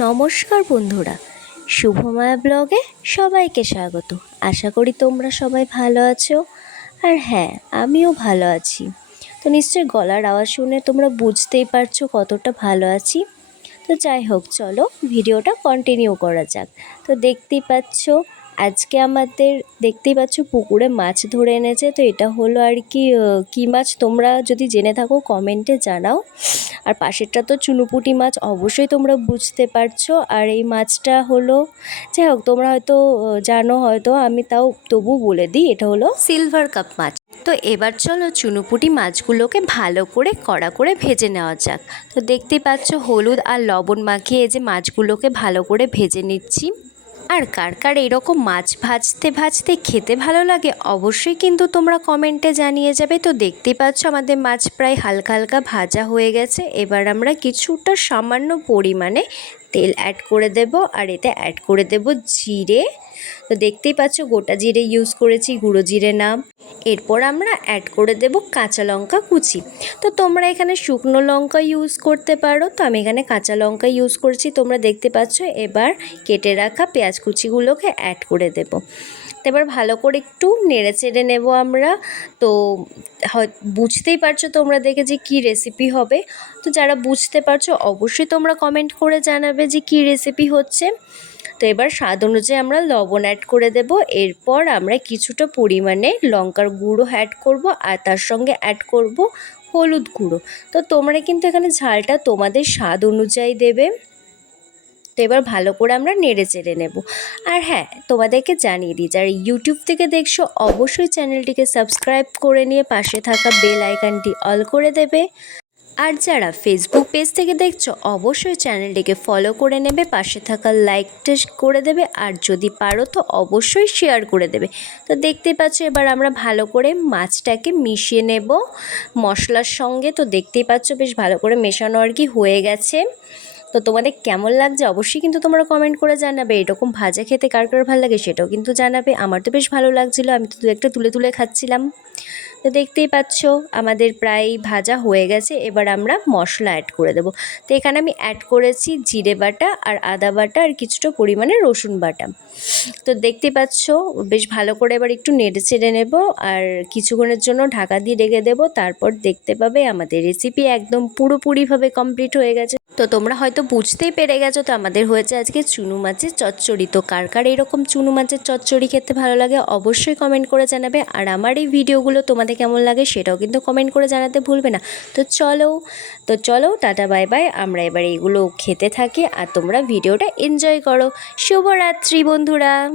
নমস্কার বন্ধুরা। শুভমায়া ব্লগে সবাইকে স্বাগত। আশা করি তোমরা সবাই ভালো আছো। আর হ্যাঁ আমিও ভালো আছি। তো নিশ্চয়ই গলার আওয়াজ শুনে তোমরা বুঝতেই পারছ কতটা ভালো আছি। তো যাই হোক, চলো ভিডিওটা কন্টিনিউ করা যাক। তো দেখতেই পাচ্ছ আজকে আমাদের দেখতেই পাচ্ছ পুকুরে মাছ ধরে এনেছে, তো এটা হলো আর কি কী মাছ তোমরা যদি জেনে থাকো কমেন্টে জানাও। আর পাশেরটা তো চুনুপুটি মাছ, অবশ্যই তোমরা বুঝতে পারছ। আর এই মাছটা হলো, যাই হোক, তোমরা হয়তো জানো হয়তো, আমি তাও তবু বলে দিই, এটা হলো সিলভার কাপ মাছ। তো এবার চলো চুনুপুটি মাছগুলোকে ভালো করে কড়া করে ভেজে নেওয়া যাক। তো দেখতেই পাচ্ছ হলুদ আর লবণ মাখিয়ে যে মাছগুলোকে ভালো করে ভেজে নিচ্ছি। আর কার কার এরকম মাছ ভাজতে ভাজতে খেতে ভালো লাগে অবশ্যই কিন্তু তোমরা কমেন্টে জানিয়ে যাবে। তো দেখতে পাচ্ছ আমাদের মাছ প্রায় হালকা হালকা ভাজা হয়ে গেছে। এবার আমরা কিছুটা সামান্য পরিমাণে তেল অ্যাড করে দেব আর এতে অ্যাড করে দেব জিরে। তো দেখতেই পাচ্ছ গোটা জিরে ইউজ করেছি, গুঁড়ো জিরে না এরপর আমরা অ্যাড করে দেব কাঁচা লঙ্কা কুচি। তো তোমরা এখানে শুকনো লঙ্কা ইউজ করতে পারো। তো আমি এখানে কাঁচা লঙ্কা ইউজ করেছি। তোমরা দেখতে পাচ্ছ এবার কেটে রাখা পেঁয়াজ কুচিগুলোকে অ্যাড করে দেব। এবার ভালো করে একটু নেড়ে চেড়ে নেব আমরা। তো বুঝতেই পারছ তোমরা দেখে যে কী রেসিপি হবে। তো যারা বুঝতে পারছ অবশ্যই তোমরা কমেন্ট করে জানাবে যে কী রেসিপি হচ্ছে। তো এবার স্বাদ অনুযায়ী আমরা লবণ অ্যাড করে দেব। এরপর আমরা কিছুটা পরিমাণে লঙ্কার গুঁড়ো অ্যাড করব আর তার সঙ্গে অ্যাড করব হলুদ গুঁড়ো। তো তোমরা কিন্তু এখানে ঝালটা তোমাদের স্বাদ অনুযায়ী দেবে। তো এবার ভালো করে আমরা নেড়ে চেড়ে নেব। আর হ্যাঁ তোমাদেরকে জানিয়ে দিই, যারা ইউটিউব থেকে দেখছ, অবশ্যই চ্যানেলটিকে সাবস্ক্রাইব করে নিয়ে পাশে থাকা বেল আইকনটি অল করে দেবে। আর যারা ফেসবুক পেজ থেকে দেখছ, অবশ্যই চ্যানেলটিকে ফলো করে নেবে, পাশে থাকা লাইকটা করে দেবে, আর যদি পারো তো অবশ্যই শেয়ার করে দেবে। তো দেখতে পাচ্ছ, এবার আমরা ভালো করে মাছটাকে মিশিয়ে নেব মশলার সঙ্গে। তো দেখতেই পাচ্ছ, বেশ ভালো করে মেশানো আর কি হয়ে গেছে। তো তোমাদের কেমন লাগছে অবশ্যই কিন্তু তোমরা কমেন্ট করে জানাবে। এরকম ভাজা খেতে কার কার ভালো লাগে সেটাও কিন্তু জানাবে। আমার তো বেশ ভালো লাগছিল, আমি তো দু একটা তুলে তুলে খাচ্ছিলাম। তো দেখতেই পাচ্ছ, আমাদের প্রায় ভাজা হয়ে গেছে, এবার আমরা মশলা অ্যাড করে দেবো। তো এখানে আমি অ্যাড করেছি জিরে বাটা আর আদা বাটা আর কিছুটা পরিমাণে রসুন বাটা। তো দেখতে পাচ্ছ, বেশ ভালো করে এবার একটু নেড়ে চেড়ে নেব আর কিছুক্ষণের জন্য ঢাকা দিয়ে রেখে দেবো, তারপর দেখতে পাবে আমাদের রেসিপি একদম পুরোপুরিভাবে কমপ্লিট হয়ে গেছে। তো তোমরা হয়তো বুঝতেই পেরে গেছো, তো আমাদের হয়েছে আজকে চুনু মাছের চচ্চড়ি। তো কার কার এরকম চুনু মাছের চচ্চড়ি খেতে ভালো লাগে, অবশ্যই কমেন্ট করে জানাবে। আর আমার এই ভিডিওগুলো তোমাদের কেমন লাগে সেটাও কিন্তু কমেন্ট করে জানাতে ভুলবে না। তো চলো তো চলো, টাটা বাই বাই আমরা এবার এইগুলো খেতে থাকি আর তোমরা ভিডিওটা এনজয় করো। শুভরাত্রি বন্ধুরা।